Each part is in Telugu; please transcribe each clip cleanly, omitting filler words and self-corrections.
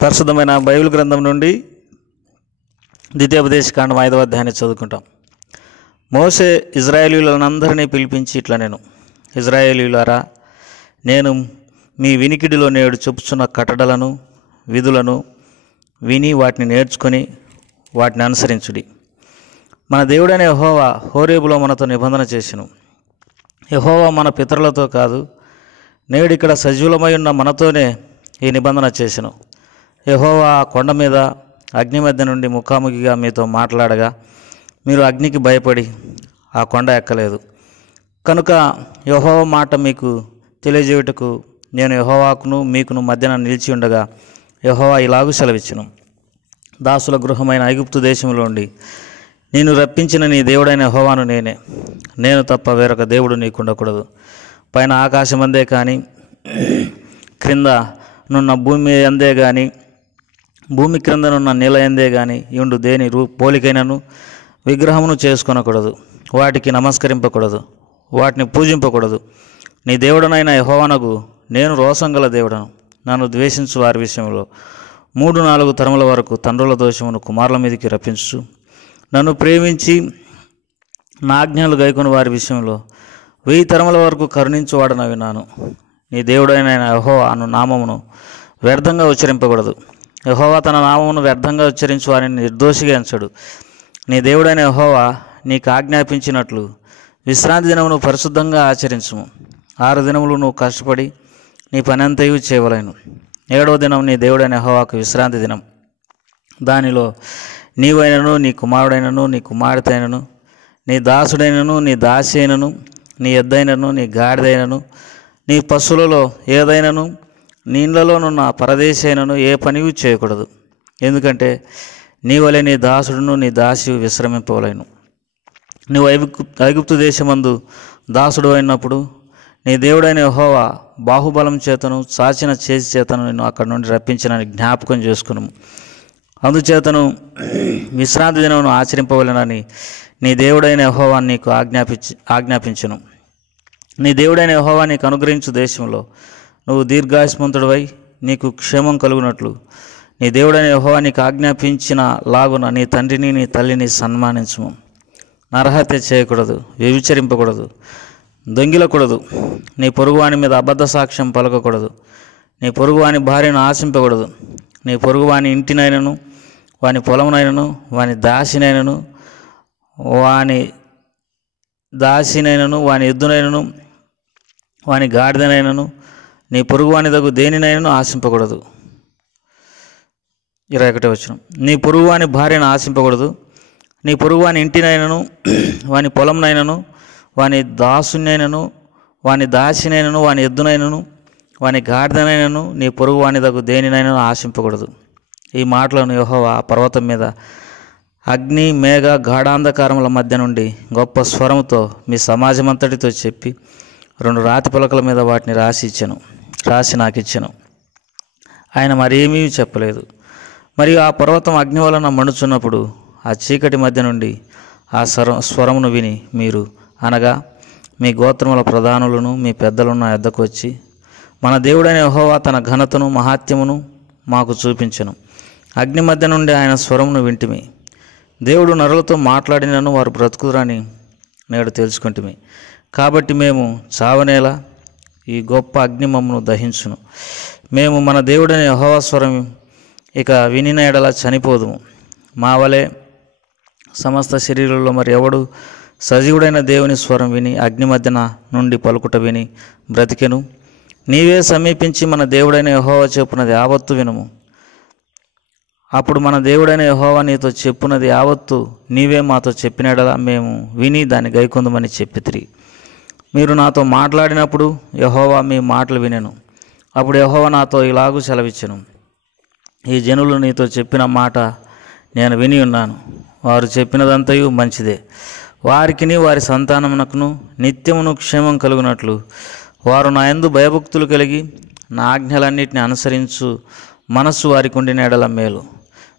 పరిశుద్ధమైన బైబిల్ గ్రంథం నుండి ద్వితీయోపదేశకాండం 5వ అధ్యాయాన్ని చదువుకుంటాం. మోషే ఇజ్రాయేలీయులందరినీ పిలిపించి ఇట్లా నేను, ఇజ్రాయేలీయులారా, నేను మీ వినికిడిలో నేడు చెప్పుచున్న కట్టడలను విధులను విని వాటిని నేర్చుకొని వాటిని అనుసరించుడి. మన దేవుడైన యెహోవా హోరేబులో మనతో నిబంధన చేసెను. యెహోవా మన పితరులతో కాదు, నేడు ఇక్కడ సజీవులమై ఉన్న మనతోనే ఈ నిబంధన చేసెను. యెహోవా ఆ కొండ మీద అగ్ని మధ్య నుండి ముఖాముఖిగా మీతో మాట్లాడగా మీరు అగ్నికి భయపడి ఆ కొండ ఎక్కలేదు. కనుక యెహోవా మాట మీకు తెలియజేయుటకు నేను యెహోవాకును మీకును మధ్యన నిలిచి ఉండగా యెహోవా ఇలాగూ సెలవిచ్చెను. దాసుల గృహమైన ఐగుప్తు దేశంలో ఉండి నేను రప్పించిన నీ దేవుడైన యెహోవాను నేనే, నేను తప్ప వేరొక దేవుడు నీకుండకూడదు. పైన ఆకాశమందే కానీ క్రింద నున్న భూమి అందే కానీ భూమి క్రిందనున్న నీళ్ళ ఎందే కానీ ఇండు దేని పోలికైనను విగ్రహమును చేసుకొనకూడదు, వాటికి నమస్కరింపకూడదు, వాటిని పూజింపకూడదు. నీ దేవుడనైన యెహోవానగు నేను రోషం గల దేవుడను. నన్ను ద్వేషించు వారి విషయంలో 3-4 తరముల వరకు తండ్రుల దోషమును కుమారుల మీదకి రప్పించు. నన్ను ప్రేమించి నా ఆజ్ఞలు గైకొని వారి విషయంలో 1000 తరముల వరకు కరుణించువాడనవి నాను. నీ దేవుడైన యెహోవా అను నామమును వ్యర్థంగా ఉచ్చరింపకూడదు. యెహోవా తన నామమును వ్యర్థంగా ఉచ్చరించు వారిని నిర్దోషిగా ఎంచడు. నీ దేవుడైన యెహోవా నీకు ఆజ్ఞాపించినట్లు విశ్రాంతి దినమును పరిశుద్ధంగా ఆచరించుము. 6 దినములు నువ్వు కష్టపడి నీ పని అంతయు చేయవలెను. 7వ దినం నీ దేవుడైన యెహోవాకు విశ్రాంతి దినం. దానిలో నీవైనను నీ కుమారుడైనను నీ కుమార్తె అయినను నీ దాసుడైనను నీ దాసి అయినను నీ ఎద్దైనను నీ గాడిదైనను నీ పశువులలో ఏదైనను నీ ఇండ్లలోనున్న పరదేశి అయినను ఏ పనియూ చేయకూడదు. ఎందుకంటే నీ వలె నీ దాసుడును నీ దాసి విశ్రమింపవలెను. నువ్వు ఐగుప్తు దేశమందు దాసుడు అయినప్పుడు నీ దేవుడైన యెహోవా బాహుబలం చేతను చాచిన చేసి చేతను నిన్ను అక్కడి నుండి రప్పించినని జ్ఞాపకం చేసుకును. అందుచేతను విశ్రాంతి దినమును ఆచరింపవలెనని నీ దేవుడైన యెహోవా నీకు ఆజ్ఞాపించును. నీ దేవుడైన యెహోవా నీకు అనుగ్రహించు దేశంలో నువ్వు దీర్ఘాయుష్మంతుడివై నీకు క్షేమం కలుగునట్లు నీ దేవుడైన యెహోవా నీకు ఆజ్ఞాపించిన లాగున నీ తండ్రిని నీ తల్లిని సన్మానించుము. నరహత్య చేయకూడదు, వ్యభిచరింపకూడదు, దొంగిలకూడదు, నీ పొరుగువాని మీద అబద్ధ సాక్ష్యం పలకకూడదు, నీ పొరుగువాని భార్యను ఆశింపకూడదు, నీ పొరుగువాని ఇంటినైనను వాని పొలమునైనను వాని దాసినైనను వాని ఎద్దునైనను వాని గాడిదనైనను నీ పొరుగువాని దగ్గు దేనినైనను ఆశింపకూడదు. 21వ వచనం. నీ పొరుగువాని భార్యను ఆశింపకూడదు, నీ పొరుగువాని ఇంటినైనను వాని పొలంనైనను వాని దాసునైనను వాని దాసినైనను వాని ఎద్దునైనను వాని గాడిదనైనను నీ పొరుగువాని దగ్గు దేనినైనను ఆశింపకూడదు. ఈ మాటలను యెహోవా పర్వతం మీద అగ్ని మేఘ గాఢాంధకారముల మధ్య నుండి గొప్ప స్వరముతో మీ సమాజమంతటితో చెప్పి 2 రాతి పలకల మీద వాటిని రాసి నాకు ఇచ్చెను. ఆయన మరేమీ చెప్పలేదు. మరియు ఆ పర్వతం అగ్ని వలన మండుచున్నప్పుడు ఆ చీకటి మధ్య నుండి ఆ స్వరమును విని మీరు అనగా మీ గోత్రముల ప్రధానులను మీ పెద్దలను నా యొద్దకు వచ్చి మన దేవుడైన యెహోవా తన ఘనతను మహాత్యమును మాకు చూపించెను. అగ్ని మధ్య నుండి ఆయన స్వరమును వింటిమి. దేవుడు నరులతో మాట్లాడినను వారు బ్రతుకుదురని నేడు తెలుసుకుంటుమి. కాబట్టి మేము చావనేలా ఈ గొప్ప అగ్ని మమ్మను దహించును. మేము మన దేవుడైన యెహోవా స్వరం ఇక వినిన ఎడల చనిపోదుము. మా వలె సమస్త శరీరంలో మరి ఎవడు సజీవుడైన దేవుని స్వరం విని అగ్ని మధ్యన నుండి పలుకుట విని బ్రతికెను? నీవే సమీపించి మన దేవుడైన యెహోవా చెప్పున్నది యావత్తు వినుము. అప్పుడు మన దేవుడైన యెహోవా నీతో చెప్పున్నది యావత్తు నీవే మాతో చెప్పినడలా మేము విని దాన్ని గైకొందుమని చెప్పితిరి. మీరు నాతో మాట్లాడినప్పుడు యెహోవా మీ మాటలు వినెను. అప్పుడు యెహోవా నాతో ఇలాగూ సెలవిచ్చెను. ఈ జనులు నీతో చెప్పిన మాట నేను విని ఉన్నాను. వారు చెప్పినదంతయు మంచిదే. వారికిని వారి సంతానమునకును నిత్యమును క్షేమం కలుగునట్లు వారు నా యందు భయభక్తులు కలిగి నా ఆజ్ఞలన్నిటిని అనుసరించు మనస్సు వారికి ఉండిన ఎడల మేలు.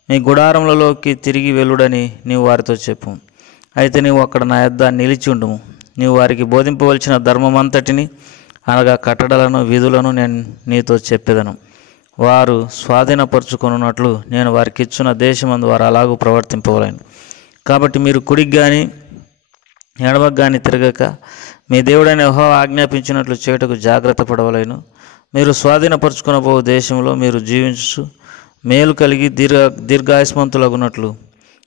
మీ గుడారములలోకి తిరిగి వెళ్ళుడని నీవు వారితో చెప్పు. అయితే నీవు అక్కడ నా యొద్ద నిలిచి ఉండుము. నీవు వారికి బోధింపవలసిన ధర్మమంతటిని అనగా కట్టడలను విధులను నేను నీతో చెప్పెదను. వారు స్వాధీనపరుచుకొనున్నట్లు నేను వారికి ఇచ్చిన దేశమందు వారు అలాగూ ప్రవర్తింపవలేను. కాబట్టి మీరు కుడికి కానీ ఎడమకు కానీ తిరగక మీ దేవుడైన యెహోవా ఆజ్ఞాపించినట్లు చేయుటకు జాగ్రత్త పడవలేను. మీరు స్వాధీనపరుచుకొనబో దేశంలో మీరు జీవించు మేలు కలిగి దీర్ఘాయుష్మంతులగునట్లు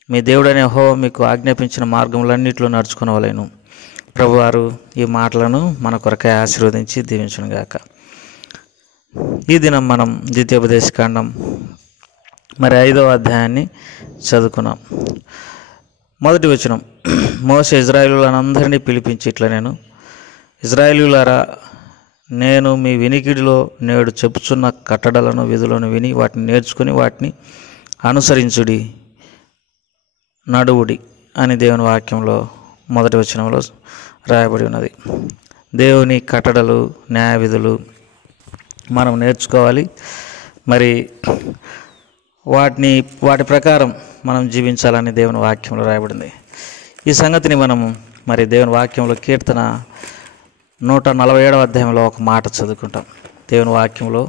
మీ దేవుడైన యెహోవా మీకు ఆజ్ఞాపించిన మార్గములన్నిటిలో నడుచుకొనవలేను. ప్రభువారు ఈ మాటలను మన కొరకై ఆశీర్వదించి దీవించునుగాక. ఈ దినం మనం ద్వితీయోపదేశకాండం 5వ అధ్యాయాన్ని చదువుకున్నాం. మొదటి వచనం, మోషే ఇశ్రాయేలీయులందరినీ పిలిపించి ఇట్లా నేను, ఇశ్రాయేలీయులారా, నేను మీ వినికిడిలో నేడు చెప్పుచున్న కట్టడలను విధులను విని వాటిని నేర్చుకుని వాటిని అనుసరించుడి, నడువుడి అని దేవుని వాక్యంలో మొదటి వచనంలో రాయబడి ఉన్నది. దేవుని కట్టడలు న్యాయ విధులు మనం నేర్చుకోవాలి. మరి వాటి ప్రకారం మనం జీవించాలని దేవుని వాక్యంలో రాయబడింది. ఈ సంగతిని మనము మరి దేవుని వాక్యంలో కీర్తన 147వ అధ్యాయంలో ఒక మాట చదువుకుంటాం. దేవుని వాక్యంలో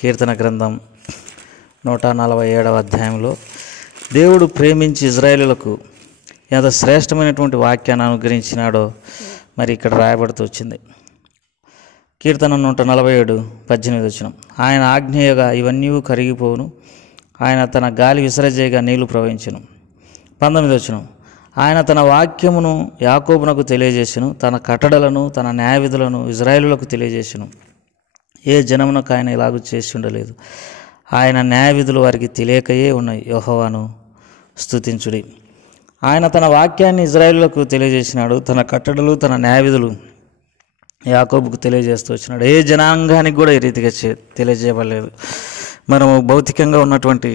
కీర్తన గ్రంథం 147వ అధ్యాయంలో దేవుడు ప్రేమించి ఇశ్రాయేలీయులకు ఎంత శ్రేష్టమైనటువంటి వాక్యాన్ని అనుగ్రహించినాడో మరి ఇక్కడ రాయబడుతూ వచ్చింది. కీర్తన 147:18 వచనం, ఆయన ఆజ్ఞేయగా ఇవన్నీ కరిగిపోవును, ఆయన తన గాలి విసరజేయగా నీళ్లు ప్రవహించును. 19 వచనం, ఆయన తన వాక్యమును యాకోబునకు తెలియజేసెను, తన కట్టడలను తన న్యాయ విధులను ఇశ్రాయేలులకు తెలియజేసెను. ఏ జనమునకు ఆయన ఇలాగూ చేసి ఉండలేదు. ఆయన న్యాయ విధులు వారికి తెలియకయే ఉన్నాయి. యెహోవాను స్తుతించుడి. ఆయన తన వాక్యాన్ని ఇశ్రాయేలులకు తెలియజేసినాడు, తన కట్టడలు తన న్యాయ విధులు యాకోబుకు తెలియజేస్తూ వచ్చినాడు. ఏ జనాంగానికి కూడా ఈ రీతిగా తెలియజేయబడలేదు. మనము భౌతికంగా ఉన్నటువంటి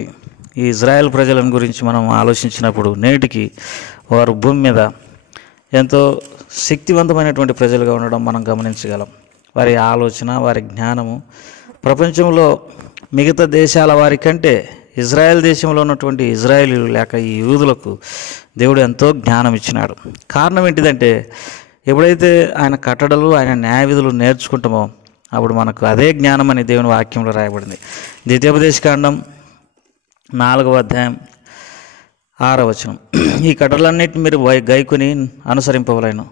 ఈ ఇజ్రాయెల్ ప్రజలను గురించి మనం ఆలోచించినప్పుడు నేటికి వారు భూమి మీద ఎంతో శక్తివంతమైనటువంటి ప్రజలుగా ఉండడం మనం గమనించగలం. వారి ఆలోచన, వారి జ్ఞానము ప్రపంచంలో మిగతా దేశాల వారి కంటే ఇజ్రాయెల్ దేశంలో ఉన్నటువంటి ఇజ్రాయేలీలు లేక ఈ యూదులకు దేవుడు ఎంతో జ్ఞానం ఇచ్చినాడు. కారణం ఏంటిదంటే, ఎప్పుడైతే ఆయన కట్టడలు ఆయన న్యాయ విధులు నేర్చుకుంటామో అప్పుడు మనకు అదే జ్ఞానం అని దేవుని వాక్యంలో రాయబడింది. ద్వితీయోపదేశకాండం 4వ అధ్యాయం 6వ వచనం, ఈ కట్టడలన్నిటిని మీరు గైకొని అనుసరింపవలేను,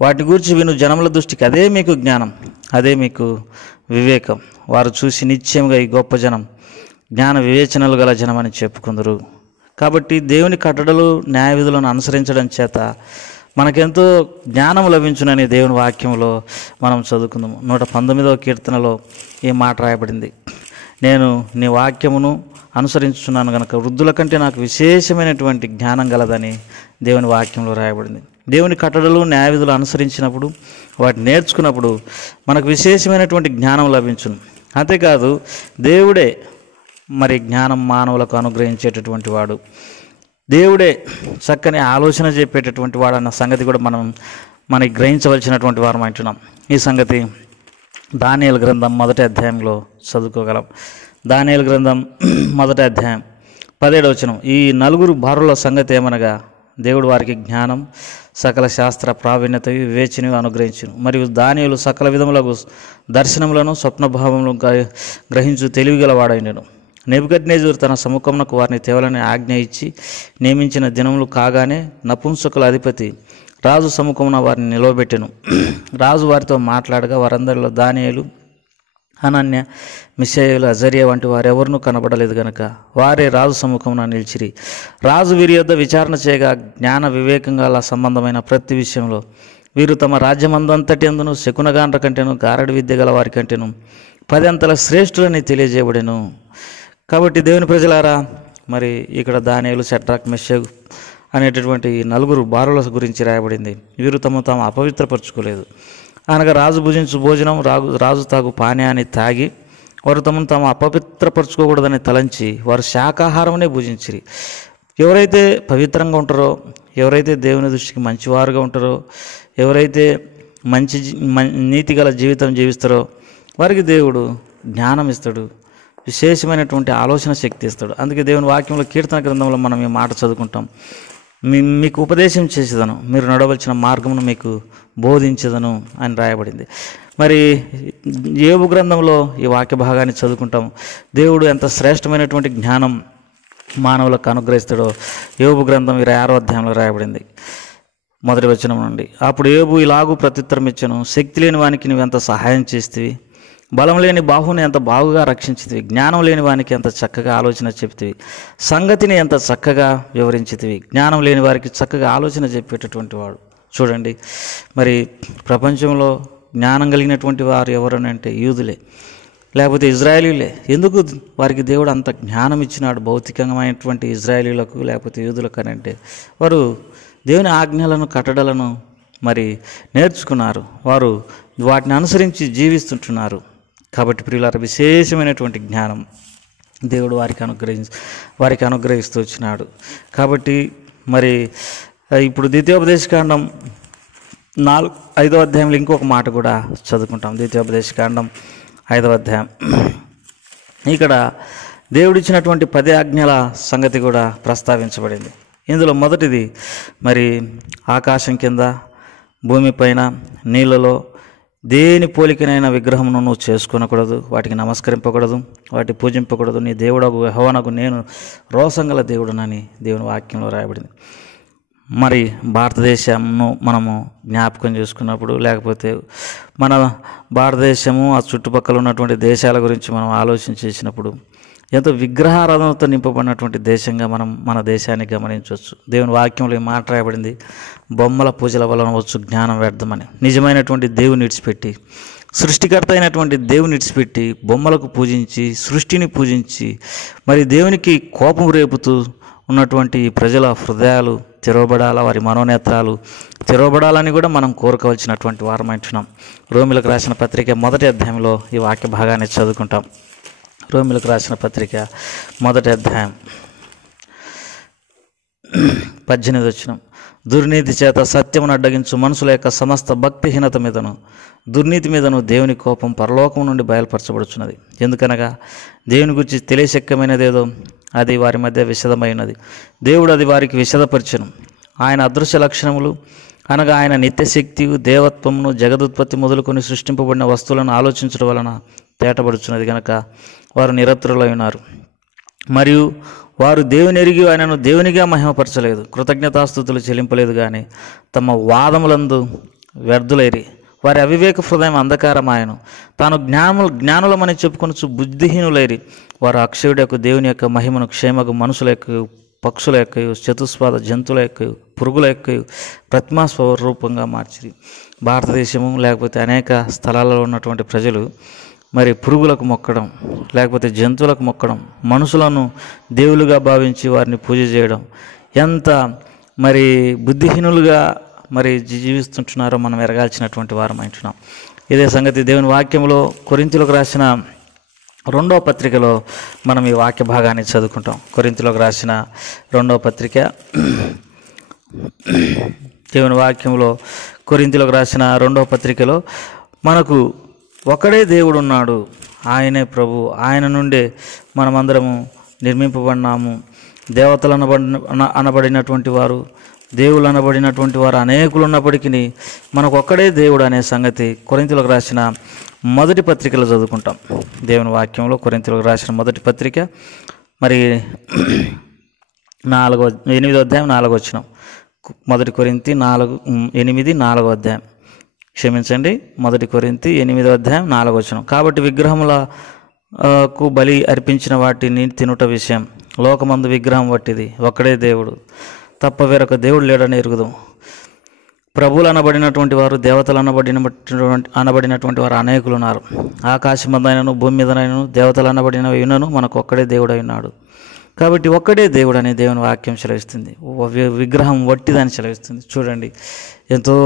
వాటిని గురించి విను జనముల దృష్టికి అదే మీకు జ్ఞానం, అదే మీకు వివేకం. వారు చూసి నిశ్చయంగా ఈ గొప్ప జనం జ్ఞాన వివేచనలు గల జనం అని చెప్పుకుందరు. కాబట్టి దేవుని కట్టడలు న్యాయ విధులను అనుసరించడం చేత మనకెంతో జ్ఞానం లభించునని దేవుని వాక్యంలో మనం చదువుకుందాము. 119వ కీర్తనలో ఈ మాట రాయబడింది, నేను నీ వాక్యమును అనుసరించుచున్నాను గనక వృద్ధుల కంటే నాకు విశేషమైనటువంటి జ్ఞానం గలదని దేవుని వాక్యంలో రాయబడింది. దేవుని కట్టడలు న్యాయ విధులు అనుసరించినప్పుడు, వాటిని నేర్చుకున్నప్పుడు మనకు విశేషమైనటువంటి జ్ఞానం లభించును. అంతేకాదు, దేవుడే మరి జ్ఞానం మానవులకు అనుగ్రహించేటటువంటి వాడు, దేవుడే చక్కని ఆలోచన చెప్పేటటువంటి వాడు అన్న సంగతి కూడా మనకి గ్రహించవలసినటువంటి వారం అంటున్నాం. ఈ సంగతి దానియేలు గ్రంథం 1వ అధ్యాయంలో చదువుకోగలం. దానియేలు గ్రంథం 1వ అధ్యాయం 17వ వచనం, ఈ 4 బారుల సంగతి ఏమనగా దేవుడు వారికి జ్ఞానం, సకల శాస్త్ర ప్రావీణ్యత, వివేచనను అనుగ్రహించును. మరియు దానియేలు సకల విధములకు దర్శనములను స్వప్నభావములను గ్రహించు తెలివిగలవాడైనను. నెబుకద్నెజరు తన సముఖమునకు వారిని తేవాలని ఆజ్ఞ ఇచ్చి నియమించిన దినములు కాగానే నపుంసకుల అధిపతి రాజు సముఖమున వారిని నిలవబెట్టెను. రాజు వారితో మాట్లాడగా వారందరిలో దానియేలు, హనన్య, మిషాయేలు, అజర్యా వంటి వారెవరునూ కనబడలేదు గనుక వారే రాజు సముఖమున నిలిచిరి. రాజు వీరి యొద్ద విచారణ చేయగా జ్ఞాన వివేకంగా సంబంధమైన ప్రతి విషయంలో వీరు తమ రాజ్యమందంతటి అందును శకునగాండ్ర కంటేను గారడి విద్య గల వారి కంటేను 10 అంతల శ్రేష్ఠులని తెలియజేయబడెను. కాబట్టి దేవుని ప్రజలారా, మరి ఇక్కడ దానియేలు, షడ్రాక్, మెషక్ అనేటటువంటి 4 బారుల గురించి రాయబడింది. వీరు తాము అపవిత్రపరచుకోలేదు అనగా రాజు భుజించు భోజనం, రాజు తాగు పానీయాన్ని తాగి వారు తాము అపవిత్రపరచుకోకూడదని తలంచి వారు శాకాహారమునే భుజించిరి. ఎవరైతే పవిత్రంగా ఉంటారో, ఎవరైతే దేవుని దృష్టికి మంచివారుగా ఉంటారో, ఎవరైతే నీతి గల జీవితం జీవిస్తారో వారికి దేవుడు జ్ఞానం ఇస్తాడు, విశేషమైనటువంటి ఆలోచన శక్తి ఇస్తాడు. అందుకే దేవుని వాక్యంలో కీర్తన గ్రంథంలో మనం ఈ మాట చదువుకుంటాం, మీకు ఉపదేశం చేసేదను, మీరు నడవలసిన మార్గమును మీకు బోధించదను అని రాయబడింది. మరి యోబు గ్రంథంలో ఈ వాక్య భాగాన్ని చదువుకుంటాం. దేవుడు ఎంత శ్రేష్టమైనటువంటి జ్ఞానం మానవులకు అనుగ్రహిస్తాడో యోబు గ్రంథం 26వ అధ్యాయంలో రాయబడింది, 1వ వచనం నుండి. అప్పుడు యోబు ఇలాగూ ప్రత్యుత్తరం ఇచ్చెను, శక్తి లేని వానికి నువ్వెంత సహాయం చేస్తేవి, బలం లేని బాహుని ఎంత బాగుగా రక్షించితివి, జ్ఞానం లేని వానికి ఎంత చక్కగా ఆలోచన చెప్తివి, సంగతిని ఎంత చక్కగా వివరించితివి. జ్ఞానం లేని వారికి చక్కగా ఆలోచన చెప్పేటటువంటి వాడు. చూడండి, మరి ప్రపంచంలో జ్ఞానం కలిగినటువంటి వారు ఎవరనంటే యూదులే, లేకపోతే ఇజ్రాయేలీలే. ఎందుకు వారికి దేవుడు అంత జ్ఞానం ఇచ్చినాడు భౌతికమైనటువంటి ఇజ్రాయేలీలకు లేకపోతే యూదులకు అని అంటే, వారు దేవుని ఆజ్ఞలను కట్టడలను మరి నేర్చుకున్నారు, వారు వాటిని అనుసరించి జీవిస్తుంటున్నారు. కాబట్టి ప్రియులారా, విశేషమైనటువంటి జ్ఞానం దేవుడు వారికి అనుగ్రహిస్తూ వచ్చినాడు. కాబట్టి మరి ఇప్పుడు ద్వితీయోపదేశకాండం 5వ అధ్యాయంలో ఇంకొక మాట కూడా చదువుకుంటాం. ద్వితీయోపదేశకాండం 5వ అధ్యాయం. ఇక్కడ దేవుడిచ్చినటువంటి 10 ఆజ్ఞల సంగతి కూడా ప్రస్తావించబడింది. ఇందులో మొదటిది మరి ఆకాశం కింద, భూమిపైన, నీళ్ళలో దేని పోలికనైన విగ్రహమును నువ్వు చేసుకొనకూడదు, వాటికి నమస్కరింపకూడదు, వాటి పూజింపకూడదు, నీ దేవుడగు యెహోవానగు నేను రోషంగల దేవుడునని దేవుని వాక్యంలో రాయబడింది. మరి భారతదేశంను మనము జ్ఞాపకం చేసుకున్నప్పుడు, లేకపోతే మన భారతదేశము ఆ చుట్టుపక్కల ఉన్నటువంటి దేశాల గురించి మనం ఆలోచన చేసినప్పుడు ఎంతో విగ్రహారాధనతో నింపబడినటువంటి దేశంగా మనం మన దేశాన్ని గమనించవచ్చు. దేవుని వాక్యంలో ఈ మాట రాయబడింది, బొమ్మల పూజల వలన వచ్చు జ్ఞానం వ్యర్థమని. నిజమైనటువంటి దేవుని విడిచిపెట్టి, సృష్టికర్త అయినటువంటి దేవుని విడిచిపెట్టి బొమ్మలకు పూజించి, సృష్టిని పూజించి, మరి దేవునికి కోపం రేపుతూ ఉన్నటువంటి ప్రజల హృదయాలు తెరవబడాలా, వారి మనోనేత్రాలు తెరవబడాలని కూడా మనం కోరుకోవాల్సినటువంటి వారమంటున్నాం. రోమిలకు రాసిన పత్రిక 1వ అధ్యాయంలో ఈ వాక్య భాగాన్ని చదువుకుంటాం. రోమిలకు రాసిన పత్రిక 1వ అధ్యాయం 18వ వచనం. దుర్నీతి చేత సత్యమును అడ్డగించు మనుషుల యొక్క సమస్త భక్తిహీనత మీదను దుర్నీతి మీదను దేవుని కోపం పరలోకం నుండి బయలుపరచబడుచున్నది. ఎందుకనగా దేవుని గురించి తెలియశక్యమైనదేదో అది వారి మధ్య విశదమైనది, దేవుడు అది వారికి విశదపరిచెను. ఆయన అదృశ్య లక్షణములు అనగా ఆయన నిత్యశక్తియు దేవత్వమును జగదుత్పత్తి మొదలుకొని సృష్టింపబడిన వస్తువులను ఆలోచించడం వలన తేటపడుచున్నది కనుక వారు నిరతులై ఉన్నారు. మరియు వారు దేవుని ఎరిగి ఆయనను దేవునిగా మహిమపరచలేదు, కృతజ్ఞతాస్తుతులు చెల్లింపలేదు, కానీ తమ వాదములందు వ్యర్థులైరి. వారి అవివేక హృదయం అంధకారమాయను, తాను జ్ఞానులమని చెప్పుకొనొచ్చు బుద్ధిహీనులైరి. వారు అక్షయుడు యొక్క దేవుని యొక్క మహిమను క్షేమగు మనుషుల యొక్క, పక్షుల యొక్క, చతుస్పాద జంతువుల యొక్క, పురుగుల యొక్క ప్రతిమా స్వరూపంగా మార్చిరి. భారతదేశము లేకపోతే అనేక స్థలాలలో ఉన్నటువంటి ప్రజలు మరి పురుగులకు మొక్కడం, లేకపోతే జంతువులకు మొక్కడం, మనుషులను దేవులుగా భావించి వారిని పూజ చేయడం, ఎంత మరి బుద్ధిహీనులుగా మరి జీవిస్తుంటున్నారో మనం ఎరగాల్సినటువంటి వారం అంటున్నాం. ఇదే సంగతి దేవుని వాక్యంలో కొరింథీయులకు రాసిన 2వ పత్రికలో మనం ఈ వాక్య భాగాన్ని చదువుకుంటాం. కొరింథీయులకు రాసిన 2వ పత్రిక, దేవుని వాక్యంలో కొరింథీయులకు రాసిన 2వ పత్రికలో మనకు ఒకడే దేవుడు ఉన్నాడు, ఆయనే ప్రభు, ఆయన నుండే మనమందరము నిర్మింపబడినాము. దేవతలు అనబడినటువంటి వారు, దేవుళ్ళు అనబడినటువంటి వారు అనేకులు ఉన్నప్పటికీ మనకు ఒక్కడే దేవుడు అనే సంగతి కొరింథీయులకు రాసిన 1వ పత్రికలో చదువుకుంటాం. దేవుని వాక్యంలో కొరింథీయులకు రాసిన 1వ పత్రిక మరి 8వ అధ్యాయం 4వ వచనం. 1 కొరింథీ 8 4వ అధ్యాయం, క్షమించండి, 1 కొరింథీ 8వ అధ్యాయం 4వ వచనం. కాబట్టి విగ్రహములకు బలి అర్పించిన వాటిని తినుట విషయం, లోకమందు విగ్రహం వట్టిది, ఒక్కడే దేవుడు తప్ప వేరొక దేవుడు లేడని ఎరుగుదాం. ప్రభువులు అనబడినటువంటి వారు, దేవతలు అనబడినటువంటి వారు అనేకులు ఉన్నారు. ఆకాశమందైనను భూమి మీదనైనను దేవతలు అనబడినవి ఉన్నను మనకు ఒక్కడే దేవుడై ఉన్నాడు. కాబట్టి ఒక్కడే దేవుడు అనే దేవుని వాక్యం సెలవిస్తుంది. విగ్రహం వట్టిదని సెలవిస్తుంది. చూడండి, ఎంతో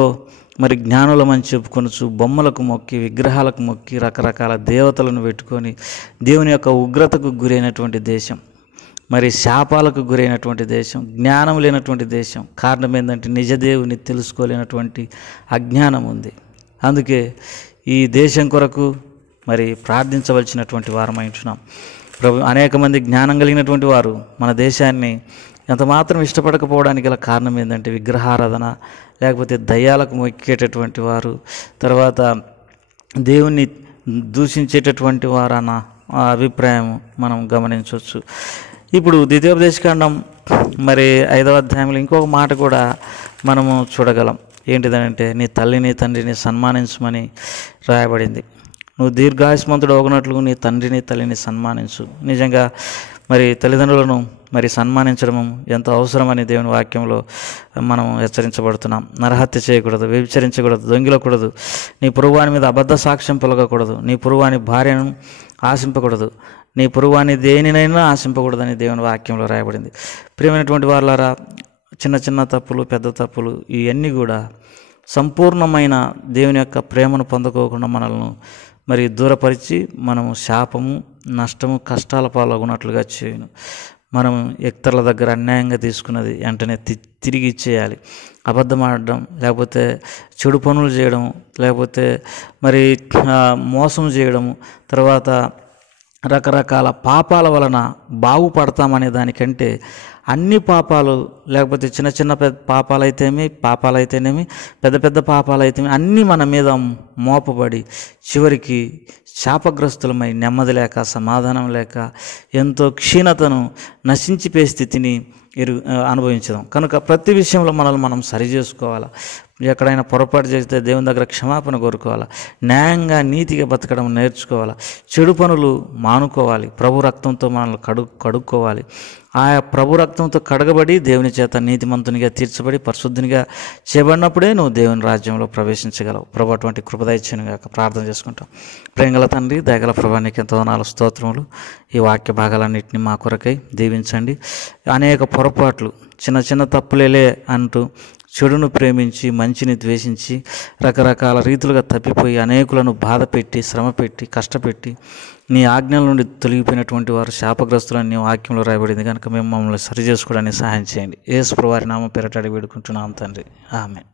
మరి జ్ఞానులమని చెప్పుకొనొచ్చు బొమ్మలకు మొక్కి, విగ్రహాలకు మొక్కి, రకరకాల దేవతలను పెట్టుకొని దేవుని యొక్క ఉగ్రతకు గురైనటువంటి దేశం, మరి శాపాలకు గురైనటువంటి దేశం, జ్ఞానం లేనటువంటి దేశం. కారణం ఏంటంటే నిజదేవుని తెలుసుకోలేనటువంటి అజ్ఞానం ఉంది. అందుకే ఈ దేశం కొరకు మరి ప్రార్థించవలసినటువంటి వారమై ఉంటున్నాం. అనేక మంది జ్ఞానం కలిగినటువంటి వారు మన దేశాన్ని ఎంత మాత్రం ఇష్టపడకపోవడానికి గల కారణం ఏంటంటే విగ్రహారాధన, లేకపోతే దయ్యాలకు మొక్కేటటువంటి వారు, తర్వాత దేవుణ్ణి దూషించేటటువంటి వారు అన్న అభిప్రాయం మనం గమనించవచ్చు. ఇప్పుడు ద్వితీయోపదేశకాండం మరి 5వ అధ్యాయంలో ఇంకొక మాట కూడా మనము చూడగలం. ఏంటిదనంటే నీ తల్లిని తండ్రిని సన్మానించమని రాయబడింది. నువ్వు దీర్ఘాయుష్మంతుడు అవునట్లు నీ తండ్రిని తల్లిని సన్మానించు. నిజంగా మరి తల్లిదండ్రులను మరి సన్మానించడం ఎంతో అవసరమని దేవుని వాక్యంలో మనం హెచ్చరించబడుతున్నాం. నరహత్య చేయకూడదు, వ్యభిచరించకూడదు, దొంగిలకూడదు, నీ పొరుగువాని మీద అబద్ధ సాక్ష్యం పొలగకూడదు, నీ పొరుగువాని భార్యను ఆశింపకూడదు, నీ పొరుగువాని దేనినైనా ఆశింపకూడదని దేవుని వాక్యంలో రాయబడింది. ప్రియమైనటువంటి వారులారా, చిన్న చిన్న తప్పులు, పెద్ద తప్పులు ఇవన్నీ కూడా సంపూర్ణమైన దేవుని యొక్క ప్రేమను పొందుకోకుండా మనల్ని మరి దూరపరిచి మనము శాపము, నష్టము, కష్టాల పాల్గొన్నట్లుగా చేయను. మనం ఇతరుల దగ్గర అన్యాయంగా తీసుకున్నది వెంటనే తిరిగి ఇచ్చేయాలి. అబద్ధం ఆడడం, లేకపోతే చెడు పనులు చేయడం, లేకపోతే మరి మోసం చేయడము, తర్వాత రకరకాల పాపాల వలన బాగుపడతామనే దానికంటే అన్ని పాపాలు, లేకపోతే చిన్న చిన్న పాపాలైతేనేమి పెద్ద పెద్ద పాపాలైతేమి అన్నీ మన మీద మోపబడి చివరికి శాపగ్రస్తులమై నెమ్మది లేక, సమాధానం లేక, ఎంతో క్షీణతను, నశించిపోయే స్థితిని అనుభవించడం. కనుక ప్రతి విషయంలో మనల్ని మనం సరి చేసుకోవాలా. ఎక్కడైనా పొరపాటు చేస్తే దేవుని దగ్గర క్షమాపణ కోరుకోవాలా. న్యాయంగా, నీతిగా బతకడం నేర్చుకోవాలా. చెడు పనులు మానుకోవాలి. ప్రభు రక్తంతో మనల్ని కడుక్కోవాలి. ఆయా ప్రభు రక్తంతో కడగబడి దేవుని చేత నీతిమంతునిగా తీర్చబడి పరిశుద్ధునిగా చేయబడినప్పుడే నువ్వు దేవుని రాజ్యంలో ప్రవేశించగలవు. ప్రభు అటువంటి కృపదయిచ్చునుగా ప్రార్థన చేసుకుంటాం. ప్రేమగల తండ్రి, దయగల ప్రభా, నీకు ఎంతో నాలుగు స్తోత్రములు. ఈ వాక్య భాగాలన్నింటినీ మా కొరకై దీవించండి. అనేక పొరపాట్లు, చిన్న చిన్న తప్పులేలే అంటూ చెడును ప్రేమించి మంచిని ద్వేషించి రకరకాల రీతులుగా తప్పిపోయి అనేకులను బాధపెట్టి, శ్రమపెట్టి, కష్టపెట్టి నీ ఆజ్ఞల నుండి తొలగిపోయినటువంటి వారు శాపగ్రస్తులని నీ వాక్యంలో రాయబడింది కనుక మేము మమ్మల్ని సరి చేసుకోవడానికి సహాయం చేయండి. యేసు ప్రభువారి నామం పేరట అడిగి వేడుకుంటున్నాం తండ్రి. ఆమేన్.